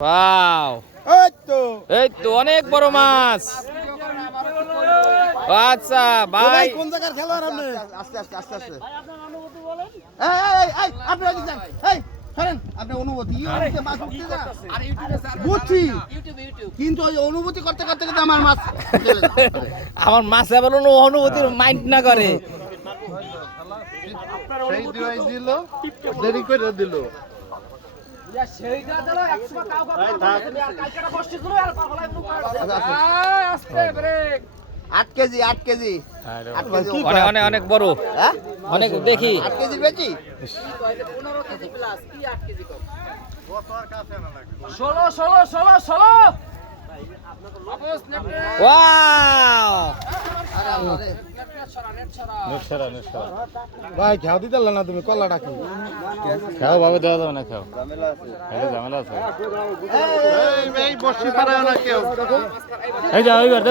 Wow এই তো অনেক বড় মাছ। আচ্ছা ভাই কোন জায়গার খেলোয়াড় আপনি? আস্তে আস্তে আস্তে আস্তে ভাই আপনার অনুভূতি বলেন। এই আপনি ওদিকে যান এই শুনেন আপনার অনুভূতি ইউটিউবে মাছ উঠতে যা আর ইউটিউবে বুঝছি কিন্তু ওই অনুভূতি করতে করতে কিন্তু আমার মাছ চলে যায়। আমার মাছ এবার অনুভূতির মাইন্ড না করে। সেই দিওয়াই দিল দেরি করে দিল। আট কেজি 8 কেজি অনেক অনেক অনেক বড়, হ্যাঁ অনেক দেখি 8 কেজি বেশি ওয়াও ভাই খেয়াও দিতে না তুমি কল্লাটা কি খাও বাবা দেওয়া যাবে না খাও ঝামেলা আছে এই বসি পারায় না কেউ এই যাও এইবার